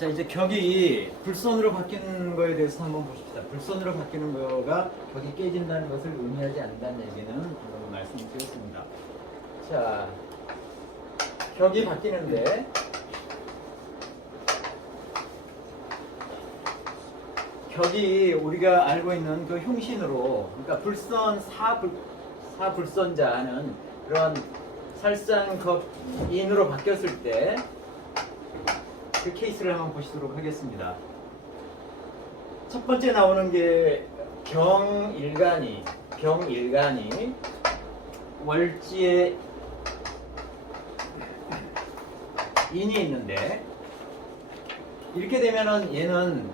자, 이제 격이 불선으로 바뀌는 거에 대해서 한번 보십시다. 불선으로 바뀌는 거가 격이 깨진다는 것을 의미하지 않는다는 얘기는 방금 말씀드렸습니다. 자, 격이 바뀌는데 격이 우리가 알고 있는 그 흉신으로, 그러니까 불선 사불선자는 그런 살상격인으로 바뀌었을 때 그 케이스를 한번 보시도록 하겠습니다. 첫 번째 나오는 게 경일간이 월지에 인이 있는데, 이렇게 되면은 얘는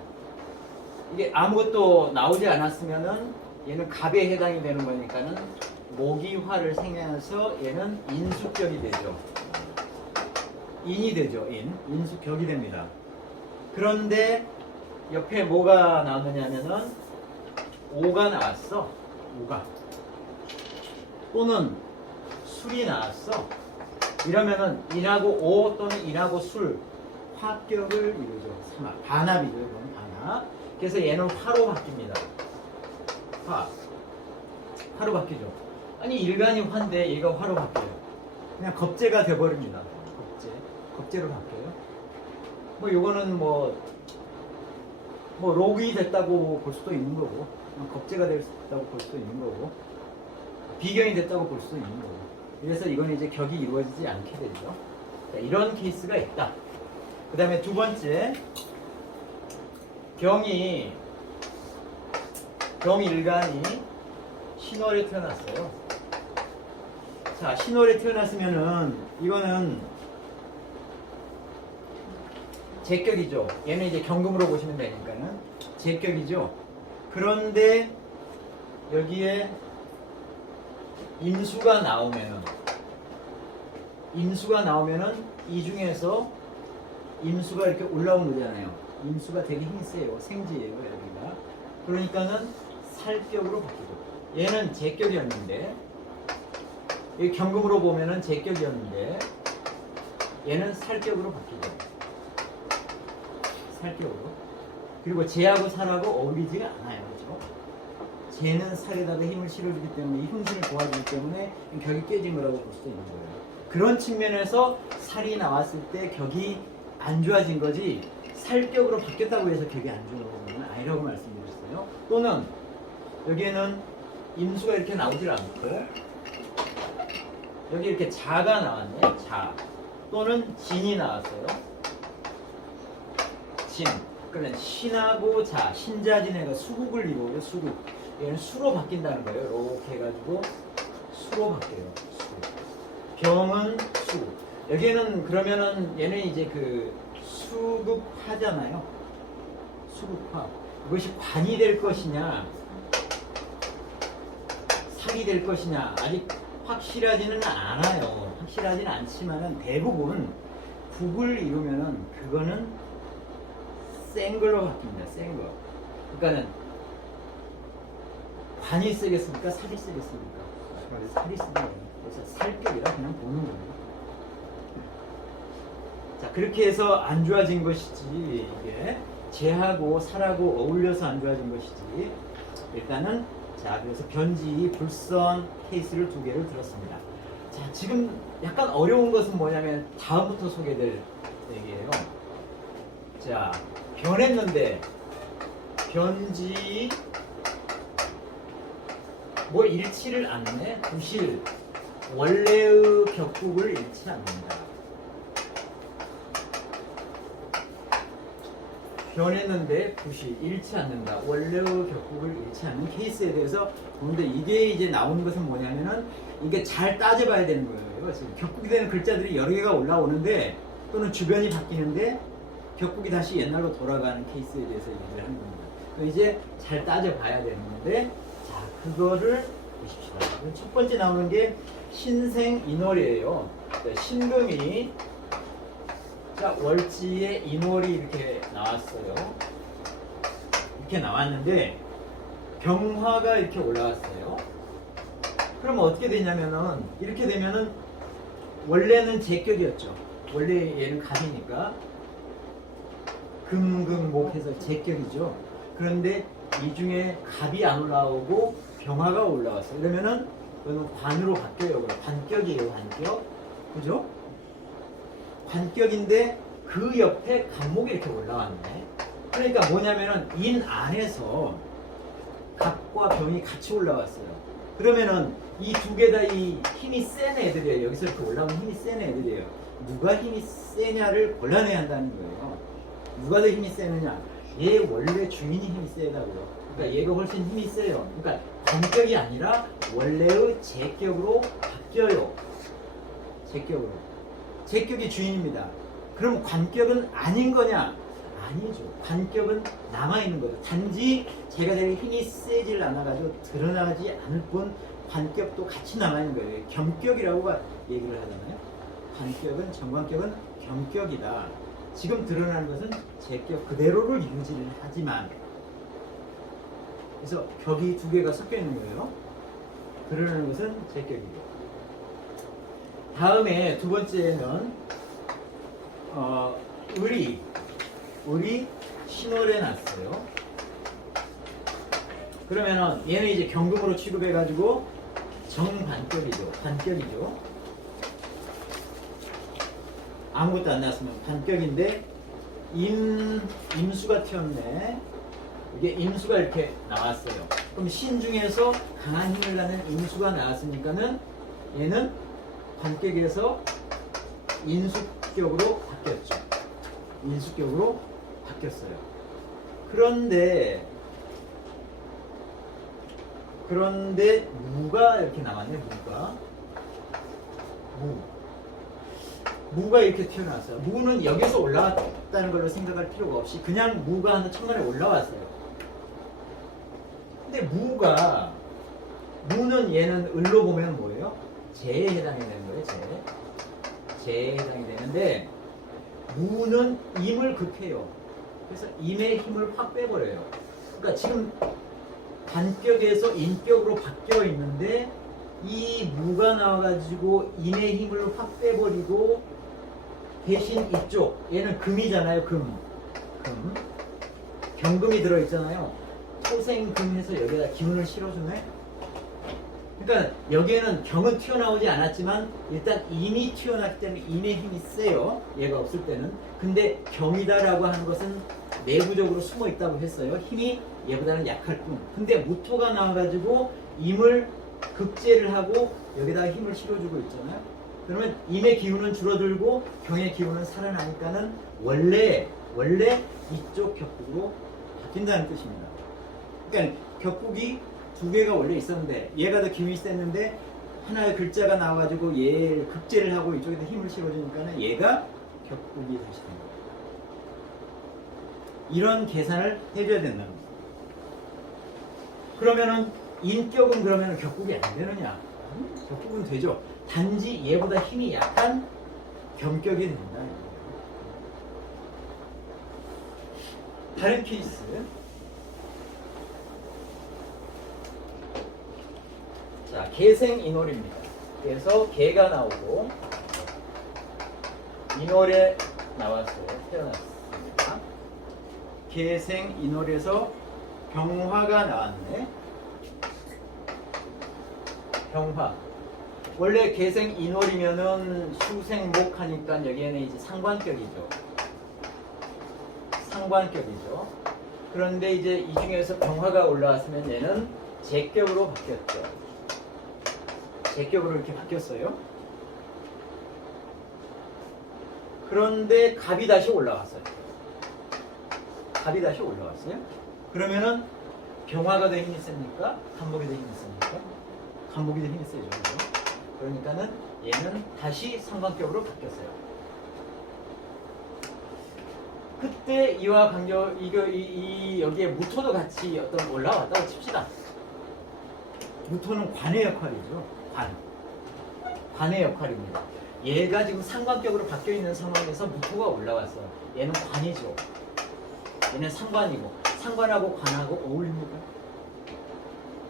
이게 아무것도 나오지 않았으면은 얘는 갑에 해당이 되는 거니까는 모기화를 생겨서 얘는 인수격이 되죠. 인이 되죠. 인수격이 됩니다. 그런데 옆에 뭐가 나오느냐면은 오가 나왔어. 오가. 또는 술이 나왔어. 이러면은 인하고 오 또는 인하고 술, 화격을 이루죠. 삼합. 반합이죠. 이건 반합. 그래서 얘는 화로 바뀝니다. 화로 바뀌죠. 아니 일간이 화인데 얘가 화로 바뀌어요. 그냥 겁재가 돼버립니다. 겁재로 바뀌어요. 뭐 요거는 뭐 록이 됐다고 볼 수도 있는 거고, 겁재가 됐다고 볼 수도 있는 거고, 비경이 됐다고 볼 수도 있는 거고. 그래서 이건 이제 격이 이루어지지 않게 되죠. 자, 이런 케이스가 있다. 그 다음에 두 번째, 경일간이 신월에 태어났어요. 자, 신월에 태어났으면은 이거는 제격이죠. 얘는 이제 경금으로 보시면 되니까는 제격이죠. 그런데 여기에 인수가 나오면은 이 중에서 임수가 이렇게 올라오는 거잖아요. 임수가 되게 힘이 세요. 생지예요, 여기가. 그러니까는 살격으로 바뀌고, 얘는 제격이었는데, 여기 경금으로 보면은 제격이었는데, 얘는 살격으로 바뀌고, 살격으로. 그리고 재하고 살하고 어울리지가 않아요. 그렇죠? 재는 살에다가 힘을 실어주기 때문에, 이 흉신을 도와주기 때문에 격이 깨진 거라고 볼 수도 있는 거예요. 그런 측면에서 살이 나왔을 때 격이 안 좋아진 거지, 살격으로 바뀌었다고 해서 격이 안 좋은 건 아니라고 말씀드렸어요. 또는 여기에는 임수가 이렇게 나오질 않고 여기 이렇게 자가 나왔네. 자. 또는 진이 나왔어요. 진. 그러면 신하고 자, 신자진해가 수국을 이루어요. 수국. 얘는 수로 바뀐다는 거예요. 이렇게 해가지고 수로 바뀌어요. 수. 경은 수. 여기에는 그러면은 얘는 이제 그 수급화잖아요. 수급화. 이것이 관이 될 것이냐, 살이 될 것이냐, 아직 확실하지는 않아요. 확실하지는 않지만은 대부분 국을 이루면은 그거는 센 걸로 바뀝니다. 센 거. 그러니까는 관이 세겠습니까? 살이 세겠습니까? 살이 세겠습니다. 그래서 살격이라 그냥 보는 거예요. 자, 그렇게 해서 안 좋아진 것이지, 이게 재하고 살하고 어울려서 안 좋아진 것이지. 일단은 자, 그래서 변지 불선 케이스를 두 개를 들었습니다. 자, 지금 약간 어려운 것은 뭐냐면 다음부터 소개될 얘기예요. 자, 변했는데 변지 뭐 잃지를 않네. 부실 원래의 격국을 잃지 않는다. 변했는데 부실 잃지 않는다. 원래의 격국을 잃지 않는 케이스에 대해서 보는데, 이게 이제 나오는 것은 뭐냐면은 이게 잘 따져봐야 되는 거예요. 지금 격국이 되는 글자들이 여러 개가 올라오는데, 또는 주변이 바뀌는데 격국이 다시 옛날로 돌아가는 케이스에 대해서 얘기를 하는 겁니다. 이제 잘 따져봐야 되는 건데, 자, 그거를 보십시다. 첫 번째 나오는 게 신생인월이에요. 신금이, 자, 월지에 인월이 이렇게 나왔어요. 이렇게 나왔는데 병화가 이렇게 올라왔어요. 그럼 어떻게 되냐면은, 이렇게 되면은 원래는 제격이었죠. 원래 얘는 갑이니까 금금목해서 제격이죠. 그런데 이 중에 갑이 안 올라오고 병화가 올라왔어요. 그러면은 그거는 관으로 바뀌어요. 관격이에요, 관격. 그죠? 관격인데 그 옆에 간목이 이렇게 올라왔네. 그러니까 뭐냐면은 인 안에서 갑과 병이 같이 올라왔어요. 그러면은 이 두 개 다 이 힘이 센 애들이에요. 여기서 이렇게 올라오면 힘이 센 애들이에요. 누가 힘이 세냐를 골라내야 한다는 거예요. 누가 더 힘이 세느냐? 얘 원래 주인이 힘이 세다고요. 그러니까 얘가 훨씬 힘이 세요. 그러니까 관격이 아니라 원래의 제격으로 바뀌어요. 제격으로. 제격이 주인입니다. 그럼 관격은 아닌 거냐? 아니죠. 관격은 남아있는 거죠. 단지 제가 되게 힘이 세질 않아가지고 드러나지 않을 뿐 관격도 같이 남아있는 거예요. 겸격이라고 얘기를 하잖아요. 관격은, 정관격은 겸격이다. 지금 드러나는 것은 제격 그대로를 유지를 하지만, 그래서 격이 두 개가 섞여 있는 거예요. 드러나는 것은 제격이고. 다음에 두 번째는 을이 신월에 났어요. 그러면은 얘는 이제 경금으로 취급해가지고 정반격이죠. 반격이죠. 아무것도 안 났으면 반격인데 임수가 튀었네. 이게 임수가 이렇게 나왔어요. 그럼 신 중에서 강한 힘을 갖는 임수가 나왔으니까는 얘는 반격에서 인수격으로 바뀌었죠. 인수격으로 바뀌었어요. 그런데 무가 이렇게 남았네. 무가 이렇게 튀어나왔어요. 무는 여기서 올라왔다는 걸로 생각할 필요가 없이 그냥 무가 하나 천간에 올라왔어요. 근데 무는 얘는 을로 보면 뭐예요? 재에 해당이 되는 거예요. 재에 해당이 되는데 무는 임을 급해요. 그래서 임의 힘을 확 빼버려요. 그러니까 지금 반격에서 인격으로 바뀌어 있는데 이 무가 나와가지고 임의 힘을 확 빼버리고 대신 이쪽 얘는 금이잖아요. 금 경금이 들어있잖아요. 토생금해서 여기다 기운을 실어주네. 그러니까 여기에는 경은 튀어나오지 않았지만 일단 임이 튀어나왔기 때문에 임의 힘이 세요. 얘가 없을 때는. 근데 경이다라고 하는 것은 내부적으로 숨어 있다고 했어요. 힘이 얘보다는 약할 뿐. 근데 무토가 나와가지고 임을 극제를 하고 여기다가 힘을 실어주고 있잖아요. 그러면 임의 기운은 줄어들고 경의 기운은 살아나니까는 원래 이쪽 격국으로 바뀐다는 뜻입니다. 그러니까 격국이 두 개가 원래 있었는데 얘가 더 기운이 셌는데 하나의 글자가 나와가지고 얘를 극제를 하고 이쪽에다 힘을 실어주니까는 얘가 격국이 다시 됩니다. 이런 계산을 해줘야 된다는 거예요. 그러면은 인격은 그러면 격국이 안 되느냐? 격국은 되죠. 단지 얘보다 힘이 약한 겸격이 된다. 다른 케이스. 자, 개생인월입니다. 그래서 개가 나오고 인월에 나왔어요. 태어났습니다. 개생인월에서 병화가 나왔네. 병화. 원래 개생인월이면은 수생목 하니까 여기에는 이제 상관격이죠. 상관격이죠. 그런데 이제 이 중에서 병화가 올라왔으면 얘는 제격으로 바뀌었죠. 제격으로 이렇게 바뀌었어요. 그런데 갑이 다시 올라왔어요. 갑이 다시 올라왔어요. 그러면은 병화가 더 힘이 셉니까? 간목이 더 힘이 셉니까? 간목이 더 힘이 세죠. 그죠? 그러니까는 얘는 다시 상관격으로 바뀌었어요. 그때 이와 간격 여기에 무토도 같이 어떤 올라왔다고 칩시다. 무토는 관의 역할이죠. 관의 역할입니다. 얘가 지금 상관격으로 바뀌어 있는 상황에서 무토가 올라왔어요. 얘는 관이죠. 얘는 상관이고 상관하고 관하고 어울립니까?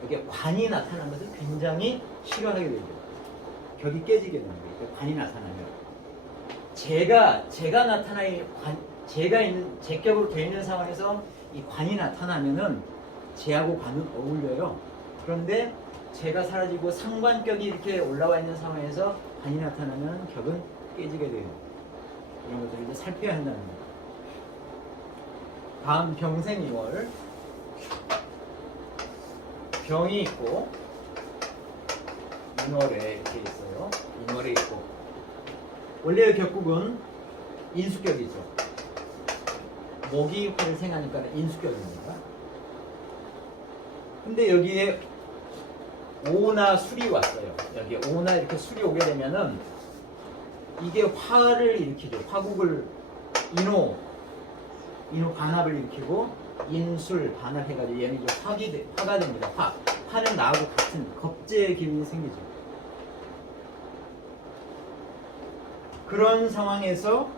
이게 관이 나타난 것을 굉장히 싫어하게 되죠. 격이 깨지게 되는 거예요. 관이 나타나면 제가 나타나는 제격으로 되어 있는 상황에서 이 관이 나타나면은 제하고 관은 어울려요. 그런데 제가 사라지고 상관격이 이렇게 올라와 있는 상황에서 관이 나타나면 격은 깨지게 돼요. 이런 것들을 이제 살펴야 한다는 거예요. 다음 병생이월. 병이 있고 인월에 이렇게 있어요. 인월에 있고 원래의 격국은 인수격이죠. 목이 화를 생하니까 인수격입니다. 근데 여기에 오나 술이 왔어요. 여기 오나 이렇게 술이 오게 되면은 이게 화를 일으키죠. 화국을 인호 반합을 일으키고 인술 반합해가지고 얘는 이제 화가 됩니다. 화는 나하고 같은 겁제의 기운이 생기죠. 그런 상황에서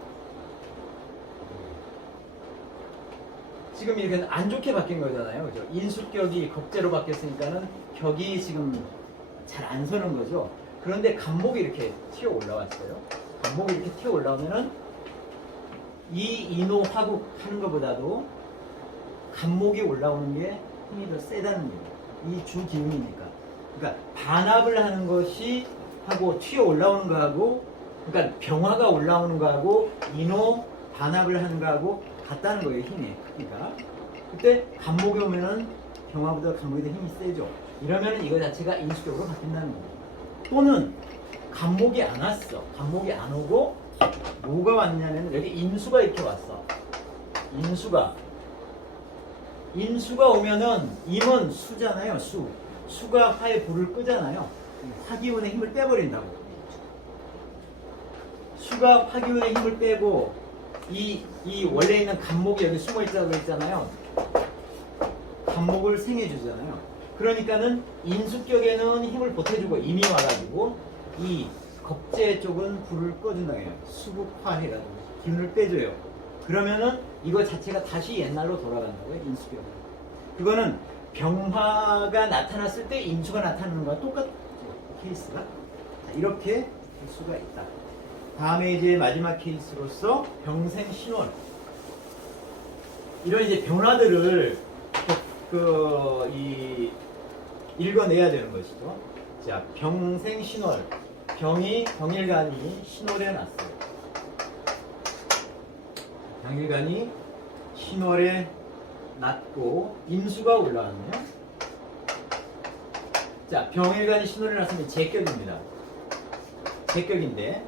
지금 이렇게 안 좋게 바뀐 거잖아요. 그죠? 인수격이 겁제로 바뀌었으니까는 격이 지금 잘 안 서는 거죠. 그런데 간목이 이렇게 튀어 올라왔어요. 간목이 이렇게 튀어 올라오면은 이 인호 화국 하는 것보다도 간목이 올라오는 게 힘이 더 세다는 거예요. 이 주 기운이니까. 그러니까 반합을 하는 것이 하고 튀어 올라오는 거하고, 그러니까 병화가 올라오는 거하고 인호 반합을 하는 거하고 같다는 거예요, 힘이. 그러니까 그때 간목이 오면은 병화보다 간목이 더 힘이 세죠. 이러면은 이거 자체가 인수격으로 바뀐다는 거예요. 또는 간목이 안 왔어. 간목이 안 오고 뭐가 왔냐면 여기 인수가 이렇게 왔어. 인수가 오면은 임은 수잖아요. 수가 화의 불을 끄잖아요. 화기운의 힘을 빼버린다고. 수가 화기운의 힘을 빼고 이 원래 있는 간목이 여기 숨어 있다고 했잖아요. 간목을 생해주잖아요. 그러니까는 인수격에는 힘을 보태주고 임이 와가지고 이 겁제 쪽은 불을 꺼준다 해요. 수국화 해가지고 기운을 빼줘요. 그러면은 이거 자체가 다시 옛날로 돌아간다고요. 인수격. 그거는 병화가 나타났을 때 인수가 나타나는 거와 똑같죠. 케이스가. 자, 이렇게 볼 수가 있다. 다음에 이제 마지막 케이스로서 병생신월. 이런 이제 변화들을 읽어내야 되는 것이죠. 자, 병생신월. 병일간이 신월에 났어요. 병일간이 신월에 났고 임수가 올라왔네요. 자, 병일간이 신월에 났으면 제격입니다. 제격인데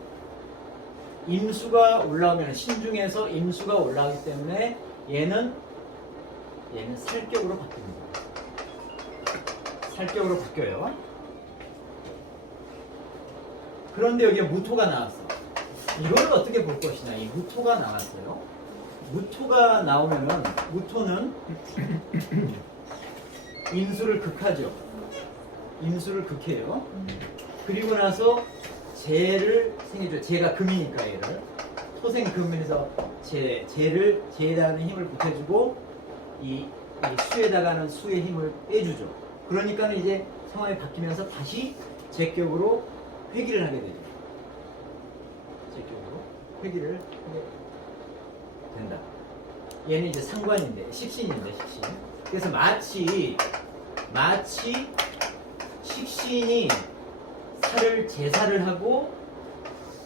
임수가 올라오면 신중에서 임수가 올라오기 때문에 얘는 살격으로 바뀝니다. 살격으로 바뀌어요. 그런데 여기에 무토가 나왔어. 이걸 어떻게 볼 것이냐. 이 무토가 나왔어요. 무토가 나오면은 무토는 임수를 극하죠. 임수를 극해요. 그리고 나서 재를 생겨줘. 재가 금이니까 얘를 토생금에서 재에다가는 힘을 보태주고 이 수에다가는 수의 힘을 빼주죠. 그러니까 이제 상황이 바뀌면서 다시 제격으로 회귀를 하게 되죠. 제격으로 회귀를 하게 된다. 얘는 이제 상관인데 식신인데 식신. 그래서 마치 식신이 제사를 하고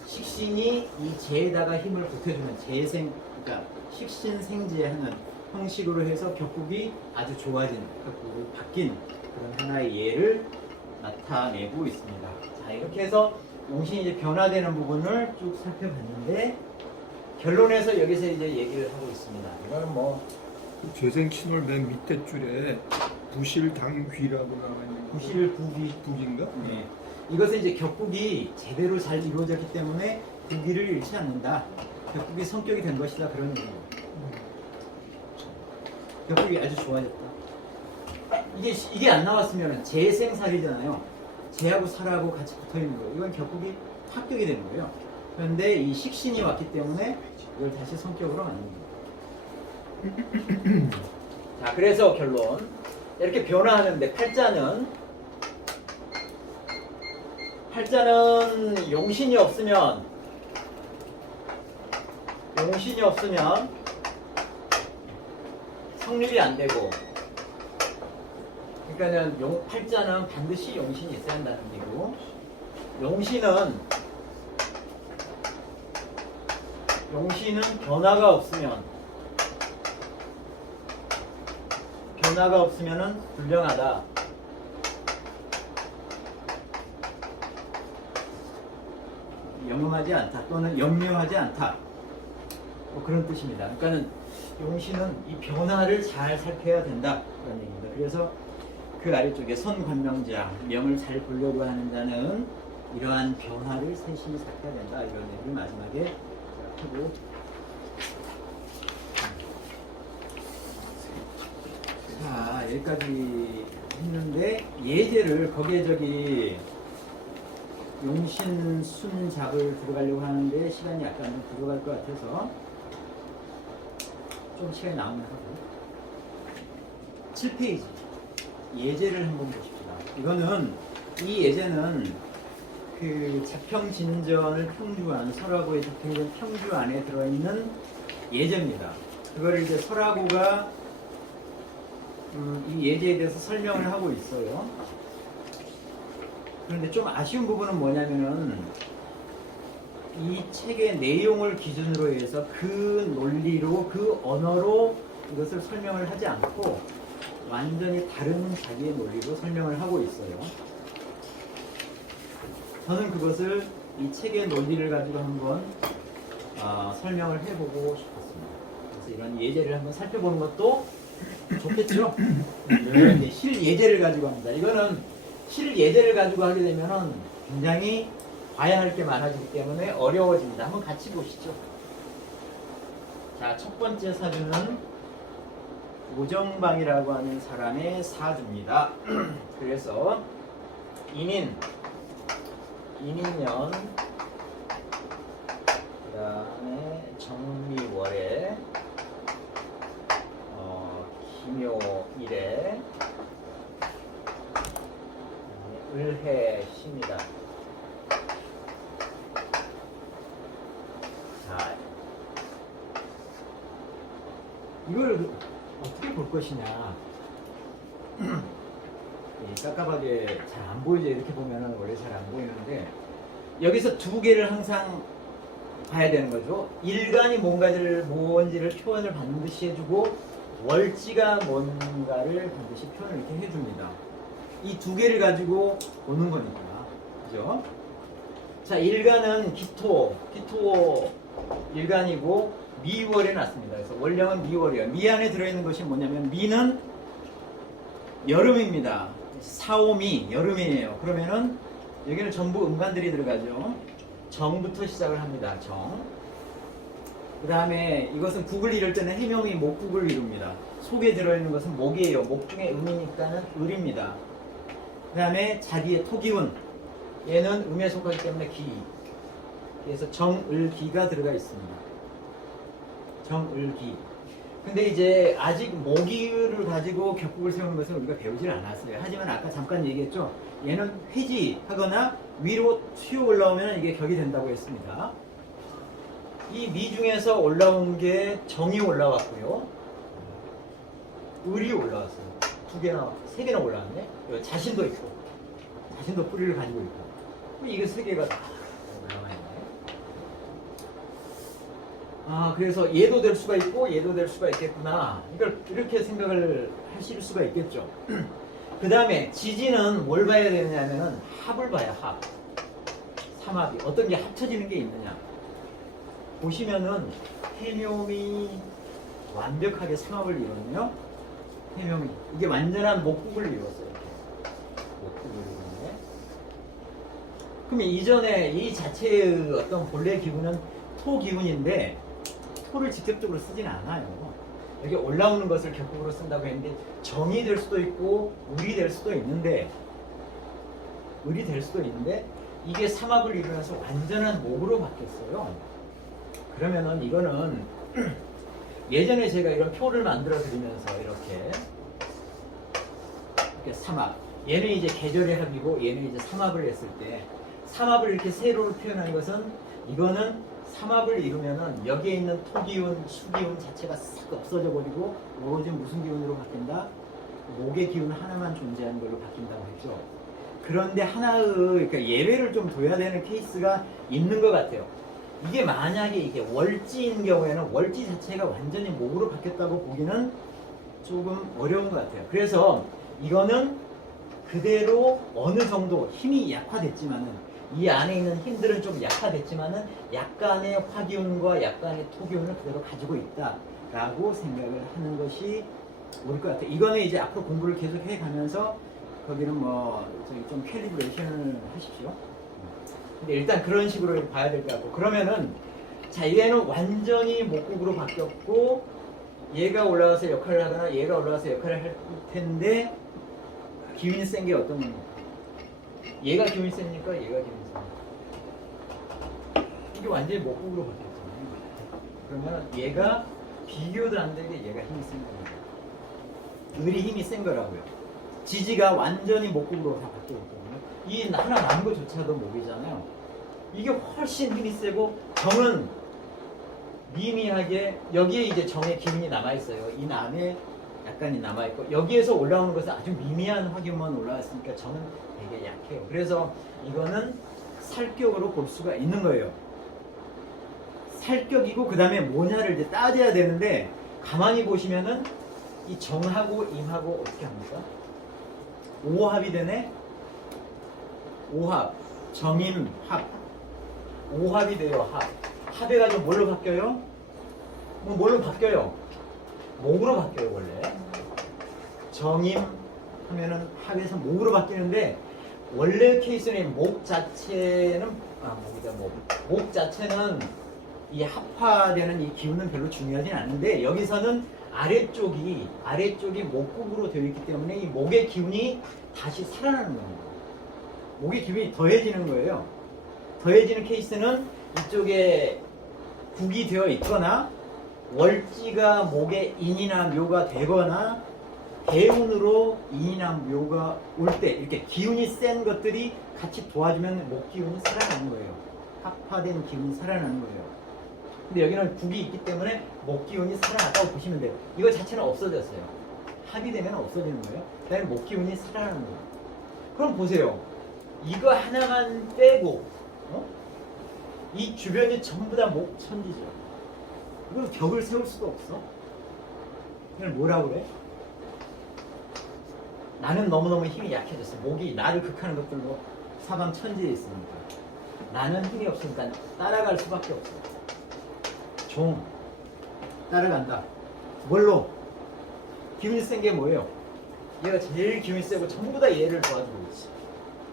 식신이 이 재에다가 힘을 보태주는 그러니까 식신생재하는 형식으로 해서 격국이 아주 좋아진, 격국이 바뀐 그런 하나의 예를 나타내고 있습니다. 자, 이렇게 해서 용신이 이제 변화되는 부분을 쭉 살펴봤는데 결론에서 여기서 이제 얘기를 하고 있습니다. 이건 뭐 재생신월 맨 밑에 줄에 부실당귀라고 나와 있는 부실부귀인가? 네. 이것은 이제 격국이 제대로 잘 이루어졌기 때문에 부귀를 잃지 않는다. 격국이 성격이 된 것이다. 그런 의미예요. 격국이 아주 좋아졌다. 이게 안 나왔으면 재생살이잖아요. 재하고 살하고 같이 붙어 있는 거예요. 이건 격국이 합격이 되는 거예요. 그런데 이 식신이 왔기 때문에 이걸 다시 성격으로 만든 거예요. 자, 그래서 결론. 이렇게 변화하는데 팔자는 용신이 없으면 성립이 안 되고, 그러니까는 팔자는 반드시 용신이 있어야 한다는 얘기고, 용신은 변화가 없으면은 불량하다. 영험하지 않다 또는 영묘하지 않다. 뭐 그런 뜻입니다. 그러니까는 용신은 이 변화를 잘 살펴야 된다 그런 얘기입니다. 그래서 그 아래쪽에 선관명자, 명을 잘 보려고 하는 자는 이러한 변화를 세심히 살펴야 된다 이런 얘기를 마지막에 하고, 자 여기까지 했는데 예제를 거기에 용신 순잡을 들어가려고 하는데 시간이 약간 좀 들어갈 것 같아서 좀 시간이 남으면 하고, 7페이지 예제를 한번 보십시다. 이 예제는 그 자평진전을 평주한 설화고의 자평진 평주 안에 들어있는 예제입니다. 그걸 이제 설화고가 이 예제에 대해서 설명을 하고 있어요. 그런데 좀 아쉬운 부분은 뭐냐면은 이 책의 내용을 기준으로 해서 그 논리로 그 언어로 이것을 설명을 하지 않고 완전히 다른 자기의 논리로 설명을 하고 있어요. 저는 그것을 이 책의 논리를 가지고 한번 설명을 해보고 싶었습니다. 그래서 이런 예제를 한번 살펴보는 것도 좋겠죠? 이렇게 실 예제를 가지고 합니다. 이거는 실 예제를 가지고 하게 되면은 굉장히 봐야 할 게 많아지기 때문에 어려워집니다. 한번 같이 보시죠. 자, 첫 번째 사주는 오정방이라고 하는 사람의 사주입니다. 그래서 인인년, 그 다음에 정미월에 기묘일에 을해십니다. 자, 이걸 어떻게 볼 것이냐. 깝깝하게 잘 안 보이죠. 이렇게 보면은 원래 잘 안 보이는데, 여기서 두 개를 항상 봐야 되는 거죠. 일간이 뭔지를 표현을 반드시 해주고, 월지가 뭔가를 반드시 표현을 이렇게 해줍니다. 이 두 개를 가지고 보는 거니까. 그죠? 자, 일간은 기토 일간이고, 미월에 났습니다. 그래서 원령은 미월이에요. 미 안에 들어있는 것이 뭐냐면, 미는 여름입니다. 사오미, 여름이에요. 그러면은, 여기는 전부 음간들이 들어가죠. 정부터 시작을 합니다. 정. 그 다음에 이것은 국을 이룰 때는 해명이 목국을 이룹니다. 속에 들어있는 것은 목이에요. 목 중에 음이니까는 을입니다. 그 다음에 자기의 토기운, 얘는 음에 속하기 때문에 기. 그래서 정을기가 들어가 있습니다. 정을기. 근데 이제 아직 모기를 가지고 격국을 세우는 것은 우리가 배우질 않았어요. 하지만 아까 잠깐 얘기했죠. 얘는 회지하거나 위로 튀어 올라오면 이게 격이 된다고 했습니다. 이 미 중에서 올라온 게 정이 올라왔고요. 을이 올라왔어요. 세 개나 올라왔네. 자신도 있고, 자신도 뿌리를 가지고 있고. 이게 세 개가 다 올라와 있네. 그래서 얘도 될 수가 있고 얘도 될 수가 있겠구나. 이걸 이렇게 생각을 하실 수가 있겠죠. 그 다음에 지지는 뭘 봐야 되느냐면은 합을 봐야 합. 삼합이 어떤 게 합쳐지는 게 있느냐. 보시면은 해묘이 완벽하게 삼합을 이루며 해묘이 이게 완전한 목국을 이뤘어요. 목국을 이루네. 그러면 이전에 이 자체의 어떤 본래 기운은 토 기운인데 토를 직접적으로 쓰진 않아요. 여기 올라오는 것을 격국으로 쓴다고 했는데 정이 될 수도 있고 을이 될 수도 있는데 이게 삼합을 이루면서 완전한 목으로 바뀌었어요. 그러면은 이거는 예전에 제가 이런 표를 만들어 드리면서 이렇게 삼합, 얘는 이제 계절의 합이고 얘는 이제 삼합을 했을 때 삼합을 이렇게 세로로 표현한 것은 이거는 삼합을 이루면은 여기에 있는 토기운, 수기운 자체가 싹 없어져 버리고 오로지 무슨 기운으로 바뀐다? 목의 기운 하나만 존재하는 걸로 바뀐다고 했죠. 그런데 하나의 그러니까 예외를 좀 둬야 되는 케이스가 있는 것 같아요. 이게 만약에 이게 월지인 경우에는 월지 자체가 완전히 목으로 바뀌었다고 보기는 조금 어려운 것 같아요. 그래서 이거는 그대로 어느 정도 힘이 약화됐지만은 이 안에 있는 힘들은 좀 약화됐지만은 약간의 화기운과 약간의 토기운을 그대로 가지고 있다라고 생각을 하는 것이 옳을 것 같아요. 이거는 이제 앞으로 공부를 계속 해가면서 거기는 뭐 저기 좀 캘리브레이션을 하십시오. 근데 일단 그런 식으로 봐야 될 것 같고 그러면은 자 얘는 완전히 목국으로 바뀌었고 얘가 올라가서 역할을 하거나 얘가 올라가서 역할을 할 텐데 기운이 센 게 어떤 겁니까? 얘가 기운이 셉니까? 얘가 기운이 셉니까? 이게 완전히 목국으로 바뀌었잖아요. 그러면 얘가 비교도 안 되게 얘가 힘이 센 겁니다. 을이 힘이 센 거라고요. 지지가 완전히 목국으로 다 바뀌었거든요. 이 하나 남은 것조차도 목이잖아요. 이게 훨씬 힘이 세고 정은 미미하게 여기에 이제 정의 기운이 남아있어요. 이 남에 약간이 남아있고 여기에서 올라오는 것은 아주 미미한 확인만 올라왔으니까 정은 되게 약해요. 그래서 이거는 살격으로 볼 수가 있는 거예요. 살격이고 그 다음에 뭐냐를 이제 따져야 되는데 가만히 보시면은 이 정하고 임하고 어떻게 합니까? 오합이 되네? 오합, 정임, 합. 오합이 돼요, 합. 합해가지고 뭘로 바뀌어요? 뭐 뭘로 바뀌어요? 목으로 바뀌어요, 원래. 정임 하면은 합에서 목으로 바뀌는데 원래 케이스는 목 자체는 목이다 목 자체는 이 합화되는 이 기운은 별로 중요하진 않은데 여기서는 아래쪽이 목국으로 되어 있기 때문에 이 목의 기운이 다시 살아나는 겁니다. 목의 기운이 더해지는 거예요. 더해지는 케이스는 이쪽에 국이 되어 있거나 월지가 목의 인이나 묘가 되거나 대운으로 인이나 묘가 올 때 이렇게 기운이 센 것들이 같이 도와주면 목 기운이 살아나는 거예요. 합화된 기운이 살아나는 거예요. 근데 여기는 국이 있기 때문에 목 기운이 살아났다고 보시면 돼요. 이거 자체는 없어졌어요. 합이 되면 없어지는 거예요. 그다음에 목 기운이 살아나는 거예요. 그럼 보세요. 이거 하나만 빼고 이 주변이 전부 다 목 천지죠. 이걸 격을 세울 수가 없어. 그냥 뭐라 그래? 나는 너무너무 힘이 약해졌어. 목이 나를 극하는 것들로 사방 천지에 있으니까. 나는 힘이 없으니까 따라갈 수밖에 없어. 종 따라간다. 뭘로? 기운이 센 게 뭐예요? 얘가 제일 기운이 세고 전부 다 얘를 도와주고 있지.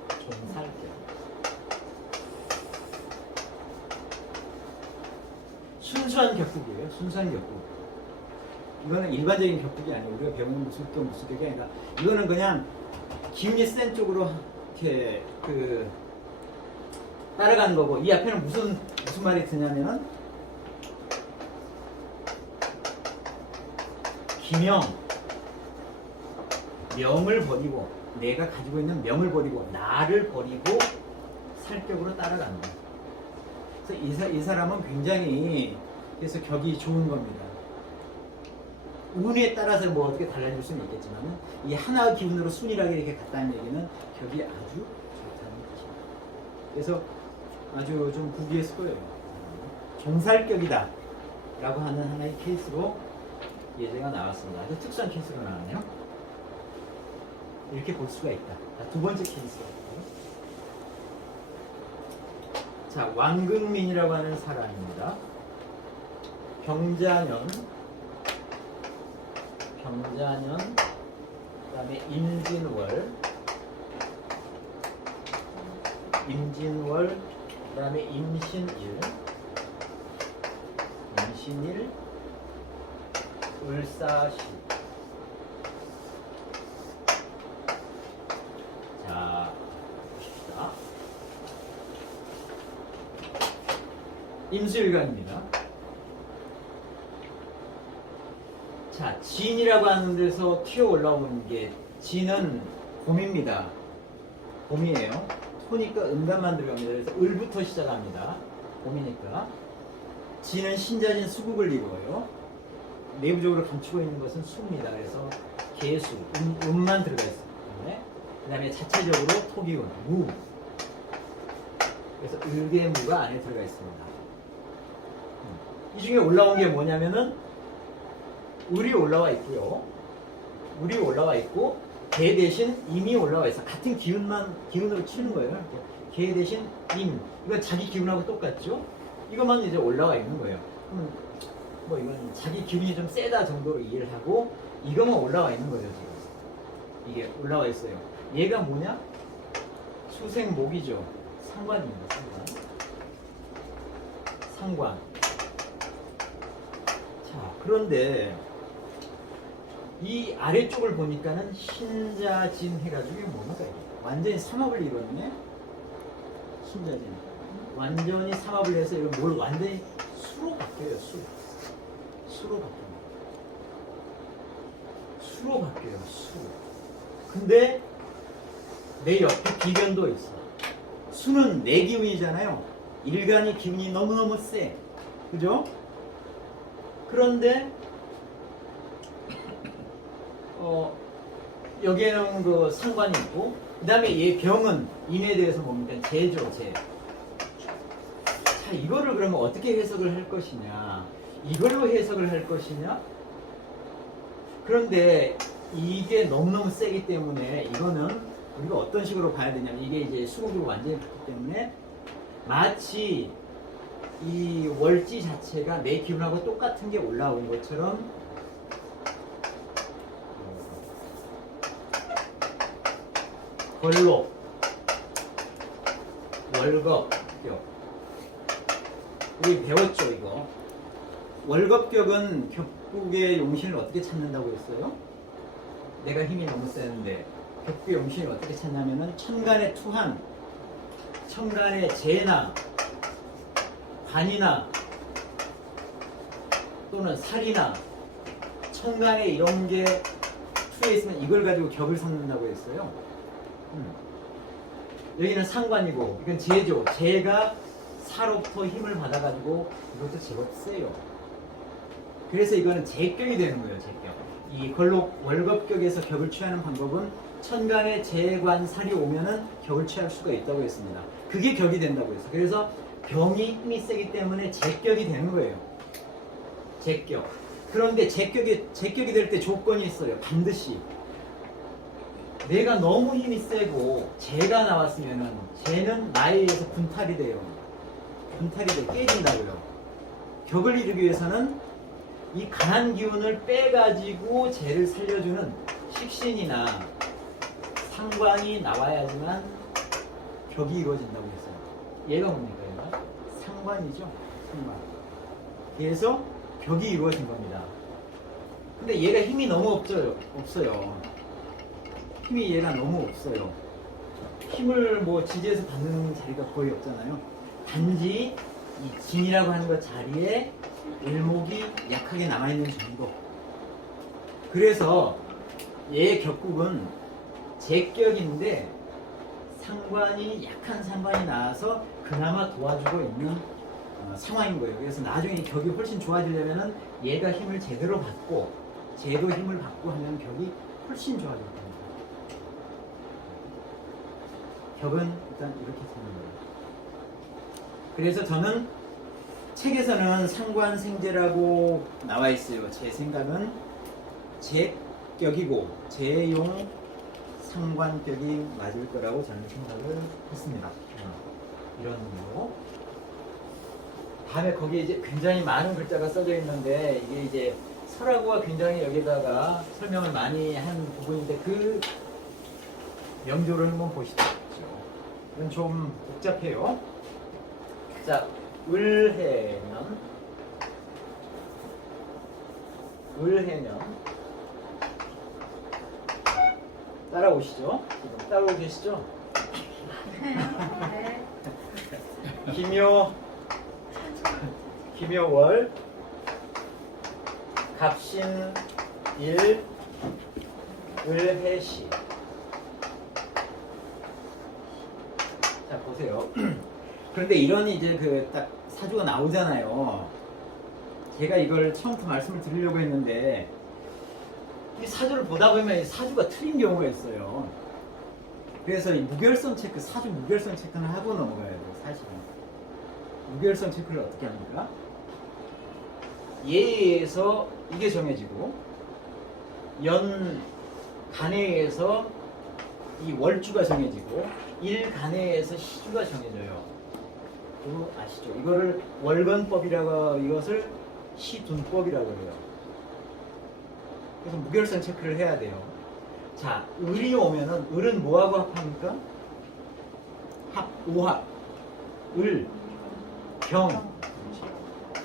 종살게. 순수한 격국이에요. 순수한 격국. 이거는 일반적인 격국이 아니에요. 우리가 배우는 무슨 격이 아니라 이거는 그냥 기운이 센 쪽으로 이렇게 따라가는 거고 이 앞에는 무슨 말이 드냐면은 기명 명을 버리고 내가 가지고 있는 명을 버리고 나를 버리고 살격으로 따라간다. 그래서 이 사람은 굉장히 그래서 격이 좋은 겁니다. 운에 따라서 뭐 어떻게 달라질 수는 있겠지만 이 하나의 기운으로 순일하게 이렇게 갔다는 얘기는 격이 아주 좋다는 것입니다. 그래서 아주 좀 구비했을 거예요. 종살격이다 라고 하는 하나의 케이스로 예제가 나왔습니다. 아주 특수한 케이스로 나왔네요. 이렇게 볼 수가 있다. 자, 두 번째 케이스. 자, 왕극민이라고 하는 사람입니다. 병자년, 그 다음에 임진월, 그 다음에 임신일, 을사시. 자, 봅시다. 임수일간입니다. 자, 진이라고 하는 데서 튀어 올라오는 게 진은 봄입니다. 봄이에요. 토니까 음간만 들어갑니다. 그래서 을부터 시작합니다. 봄이니까. 지는 신자진 수국을 이루어요. 내부적으로 감추고 있는 것은 수입니다. 그래서 개수, 음만 들어가 있어요. 그 다음에 자체적으로 토기운, 무. 그래서 을개무가 안에 들어가 있습니다. 이 중에 올라온 게 뭐냐면은 을이 올라와 있고요. 을이 올라와 있고 개 대신 임이 올라와 있어. 같은 기운으로 치는 거예요. 개 대신 임. 이건 자기 기운하고 똑같죠? 이것만 이제 올라와 있는 거예요. 뭐 이건 자기 기운이 좀 세다 정도로 이해를 하고 이것만 올라와 있는 거예요, 지금. 이게 올라와 있어요. 얘가 뭐냐? 수생목이죠. 상관입니다, 상관. 자, 그런데 이 아래쪽을 보니까는 신자진 해가지고 이게 뭡니까? 이게? 완전히 삼합을 이뤘네? 신자진. 완전히 삼합을 해서 이거 뭘 완전히 수로 바뀌어요, 수. 수로 바뀝니다. 수로 바뀌어요, 수. 근데 내 옆에 비견도 있어. 수는 내 기운이잖아요. 일간이 기운이 너무너무 세. 그죠? 그런데 여기에는 그 상관이 있고 그 다음에 얘 병은 인에 대해서 뭡니까? 재죠, 재. 자, 이거를 그러면 어떻게 해석을 할 것이냐? 이걸로 해석을 할 것이냐? 그런데 이게 너무너무 세기 때문에 이거는 우리가 어떤 식으로 봐야 되냐면 이게 이제 수국으로 완전히 붙기 때문에 마치 이 월지 자체가 내 기운하고 똑같은 게 올라온 것처럼 걸록, 월겁격. 우리 배웠죠, 이거. 월겁격은 격국의 용신을 어떻게 찾는다고 했어요? 내가 힘이 너무 세는데 격국의 용신을 어떻게 찾냐면은 천간의 투한, 천간의 재나 관이나 또는 살이나 천간에 이런 게 투에 있으면 이걸 가지고 격을 삼는다고 했어요. 여기는 상관이고 이건 재죠. 재가 사로부터 힘을 받아가지고 이것도 제법 세요. 그래서 이거는 재격이 되는 거예요. 재격. 이 걸록 월겁격에서 격을 취하는 방법은 천간에 재관살이 오면은 격을 취할 수가 있다고 했습니다. 그게 격이 된다고 했어요. 그래서 병이 힘이 세기 때문에 재격이 되는 거예요. 재격. 그런데 재격이 될 때 조건이 있어요. 반드시 내가 너무 힘이 세고 재가 나왔으면은 재는 나에 의해서 분탈이 돼요. 분탈이 돼 깨진다고요. 격을 이루기 위해서는 이 강한 기운을 빼가지고 재를 살려주는 식신이나 상관이 나와야지만 격이 이루어진다고 했어요. 얘가 뭡니까? 얘가 상관이죠. 상관. 그래서 격이 이루어진 겁니다. 근데 얘가 힘이 너무 없어요. 힘이 얘가 너무 없어요. 힘을 뭐 지지에서 받는 자리가 거의 없잖아요. 단지 이 진이라고 하는 것 자리에 일목이 약하게 남아있는 정도. 그래서 얘 격국은 재격인데 상관이 약한 상관이 나와서 그나마 도와주고 있는 상황인 거예요. 그래서 나중에 격이 훨씬 좋아지려면은 얘가 힘을 제대로 받고 쟤도 힘을 받고 하면 격이 훨씬 좋아질 겁니다. 격은 일단 이렇게 쓰는 거예요. 그래서 저는 책에서는 상관생재라고 나와 있어요. 제 생각은 재격이고 재용 상관격이 맞을 거라고 저는 생각을 했습니다. 이런 거. 다음에 거기에 이제 굉장히 많은 글자가 써져 있는데 이게 이제 설하고가 굉장히 여기다가 설명을 많이 한 부분인데 그 명조를 한번 보시죠. 이건 좀 복잡해요. 자, 을해면 따라오시죠. 지금 따라오고 계시죠? 네. 기묘월 갑신일 을해시. 자, 보세요. 그런데 이런 이제 그 딱 사주가 나오잖아요. 제가 이걸 처음부터 말씀을 드리려고 했는데 이 사주를 보다 보면 이 사주가 틀린 경우가 있어요. 그래서 이 무결성 체크, 사주 무결성 체크는 하고 넘어가야 돼요, 사실은. 무결성 체크를 어떻게 합니까? 예에서 이게 정해지고 연간에 의해서 이 월주가 정해지고 일간에 의해서 시주가 정해져요. 그거 아시죠? 이거를 월건법이라고, 이것을 시둔법이라고 해요. 그래서 무결성 체크를 해야 돼요. 자, 을이 오면은, 을은 뭐하고 합합니까? 합, 오합. 을, 경.